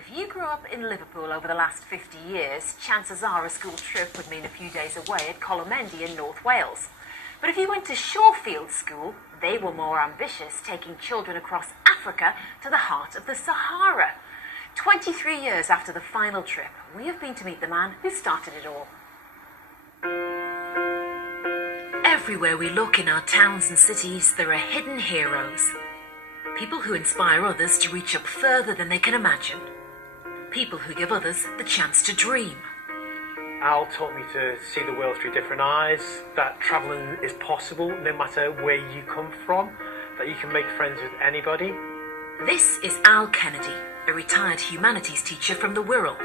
if you grew up in Liverpool over the last 50 years, chances are a school trip would mean a few days away at Colomendy in North Wales. But if you went to Shorefields School, they were more ambitious, taking children across Africa to the heart of the Sahara. 23 years after the final trip, we have been to meet the man who started it all. Everywhere we look in our towns and cities, there are hidden heroes. People who inspire others to reach up further than they can imagine. People who give others the chance to dream. Al taught me to see the world through different eyes, that travelling is possible no matter where you come from, that you can make friends with anybody. This is Al Kennedy, a retired humanities teacher from the Wirral.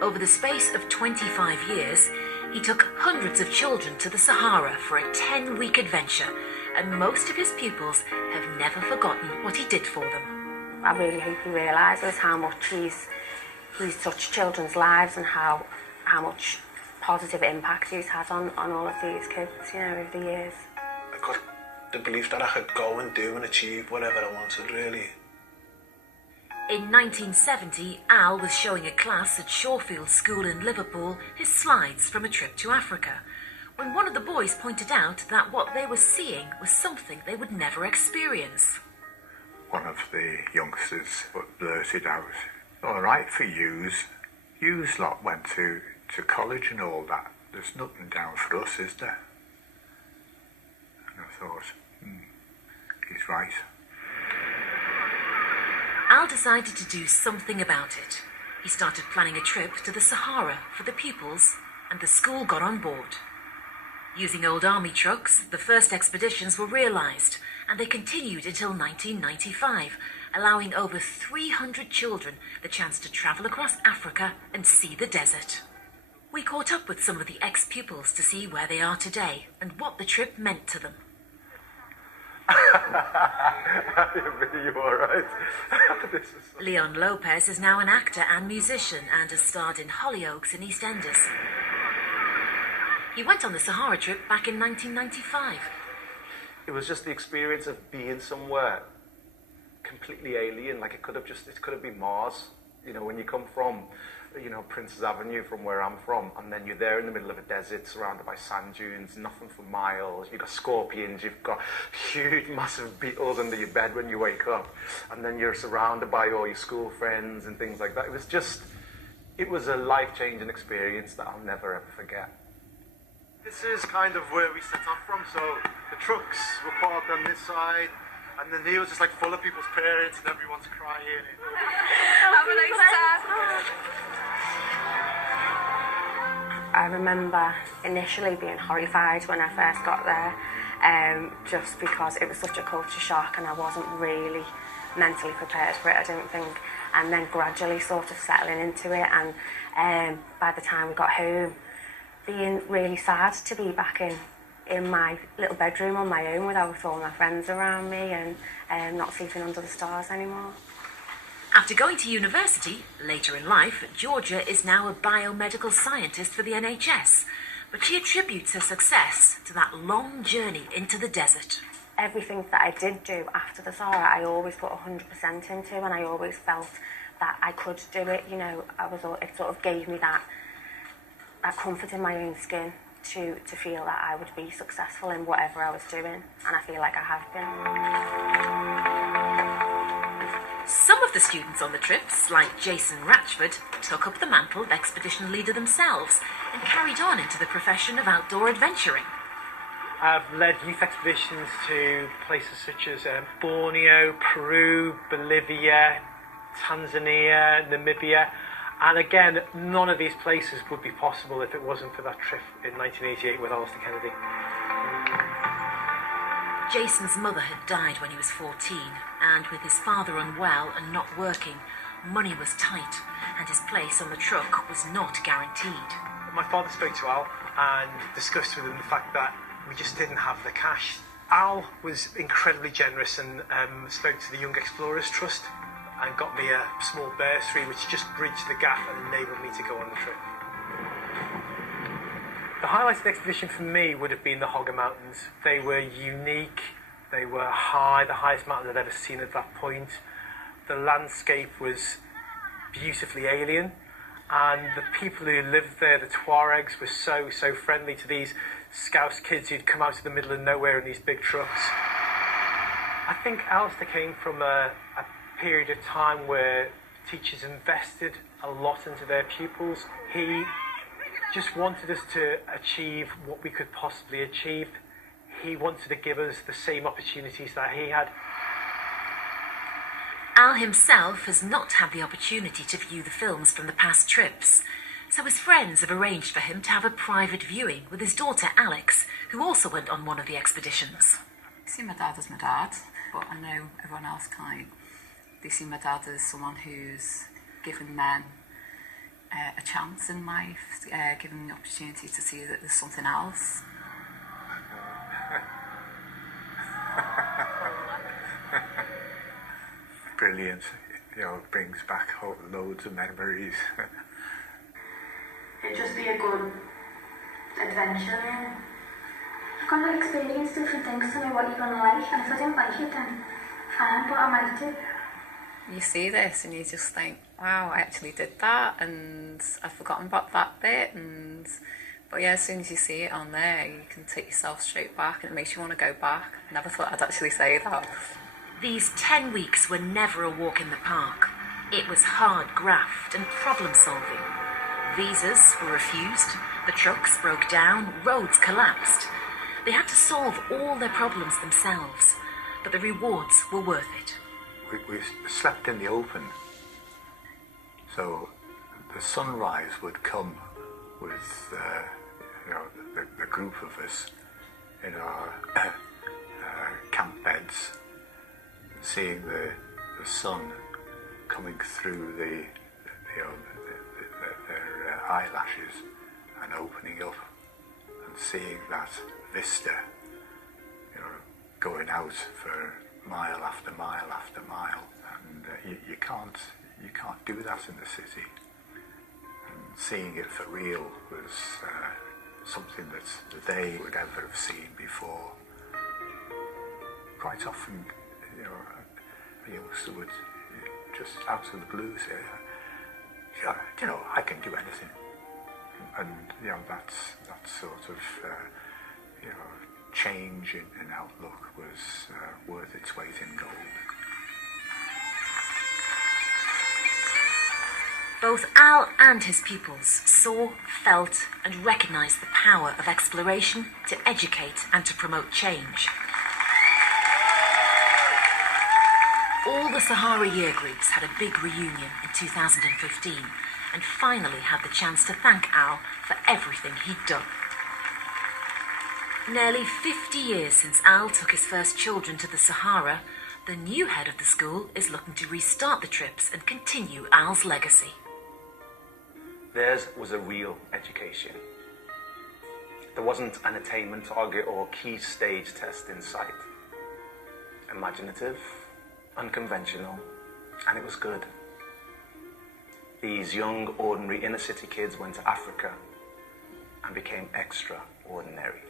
Over the space of 25 years, he took hundreds of children to the Sahara for a 10-week adventure, and most of his pupils have never forgotten what he did for them. I really hope he realises how much he's touched children's lives and how much positive impact he's had on all of these kids, over the years. I got the belief that I could go and do and achieve whatever I wanted, really. In 1970, Al was showing a class at Shorefields School in Liverpool his slides from a trip to Africa, when one of the boys pointed out that what they were seeing was something they would never experience. One of the youngsters blurted out, "All right for yous. Yous lot went to college and all that. There's nothing down for us, is there?" And I thought, he's right. Al decided to do something about it. He started planning a trip to the Sahara for the pupils, and the school got on board. Using old army trucks, the first expeditions were realised, and they continued until 1995, allowing over 300 children the chance to travel across Africa and see the desert. We caught up with some of the ex-pupils to see where they are today and what the trip meant to them. Are you alright? Leon Lopez is now an actor and musician and has starred in Hollyoaks and EastEnders. He went on the Sahara trip back in 1995. It was just the experience of being somewhere completely alien. Like it could have been Mars. When you come from, Prince's Avenue from where I'm from, and then you're there in the middle of a desert surrounded by sand dunes, nothing for miles. You've got scorpions, you've got huge, massive beetles under your bed when you wake up, and then you're surrounded by all your school friends and things like that. It was a life-changing experience that I'll never ever forget. This is kind of where we set off from, so the trucks were parked on this side, and then he was just like full of people's parents and everyone's crying. Have a nice time. I remember initially being horrified when I first got there, just because it was such a culture shock and I wasn't really mentally prepared for it, I don't think. And then gradually sort of settling into it, and by the time we got home, being really sad to be back in my little bedroom on my own without all my friends around me and not sleeping under the stars anymore. After going to university, later in life, Georgia is now a biomedical scientist for the NHS, but she attributes her success to that long journey into the desert. Everything that I did do after the Sahara, I always put 100% into, and I always felt that I could do it. It sort of gave me that comfort in my own skin to feel that I would be successful in whatever I was doing, and I feel like I have been. Some of the students on the trips, like Jason Ratchford, took up the mantle of expedition leader themselves and carried on into the profession of outdoor adventuring. I've led youth expeditions to places such as Borneo, Peru, Bolivia, Tanzania, Namibia. And again, none of these places would be possible if it wasn't for that trip in 1988 with Alasdair Kennedy. Jason's mother had died when he was 14, and with his father unwell and not working, money was tight, and his place on the truck was not guaranteed. My father spoke to Al and discussed with him the fact that we just didn't have the cash. Al was incredibly generous and spoke to the Young Explorers Trust and got me a small bursary which just bridged the gap and enabled me to go on the trip. The highlight of the expedition for me would have been the Hogger Mountains. They were unique, they were high, the highest mountain I'd ever seen at that point. The landscape was beautifully alien. And the people who lived there, the Tuaregs, were so friendly to these Scouse kids who'd come out of the middle of nowhere in these big trucks. I think Alasdair came from a period of time where teachers invested a lot into their pupils. He just wanted us to achieve what we could possibly achieve. He wanted to give us the same opportunities that he had. Al himself has not had the opportunity to view the films from the past trips, so his friends have arranged for him to have a private viewing with his daughter Alex, who also went on one of the expeditions. I see my dad as my dad, but I know everyone else can't. They see my dad as someone who's given men a chance in life, given them the opportunity to see that there's something else. Brilliant, brings back loads of memories. It'd just be a good adventure. You're going to experience different things to know what you're going to like, and if I don't like it, then fine, but I might do. You see this and you just think, wow, I actually did that, and I've forgotten about that bit. But yeah, as soon as you see it on there, you can take yourself straight back, and it makes you want to go back. Never thought I'd actually say that. These 10 weeks were never a walk in the park. It was hard graft and problem solving. Visas were refused, the trucks broke down, roads collapsed. They had to solve all their problems themselves, but the rewards were worth it. We slept in the open, so the sunrise would come with the group of us in our camp beds, seeing the sun coming through their eyelashes and opening up and seeing that vista, going out for mile after mile after mile, and you can't do that in the city. And seeing it for real was something that they would ever have seen before. Quite often, a youngster would just out of the blue say, I can do anything, and that sort of change in outlook was worth its weight in gold. Both Al and his pupils saw, felt and recognised the power of exploration to educate and to promote change. All the Sahara year groups had a big reunion in 2015 and finally had the chance to thank Al for everything he'd done. Nearly 50 years since Al took his first children to the Sahara, the new head of the school is looking to restart the trips and continue Al's legacy. Theirs was a real education. There wasn't an attainment target or key stage test in sight. Imaginative, unconventional, and it was good. These young, ordinary inner-city kids went to Africa and became extraordinary.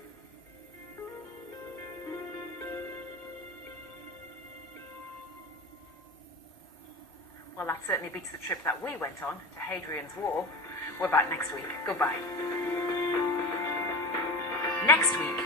Well, that certainly beats the trip that we went on to Hadrian's Wall. We're back next week. Goodbye. Next week,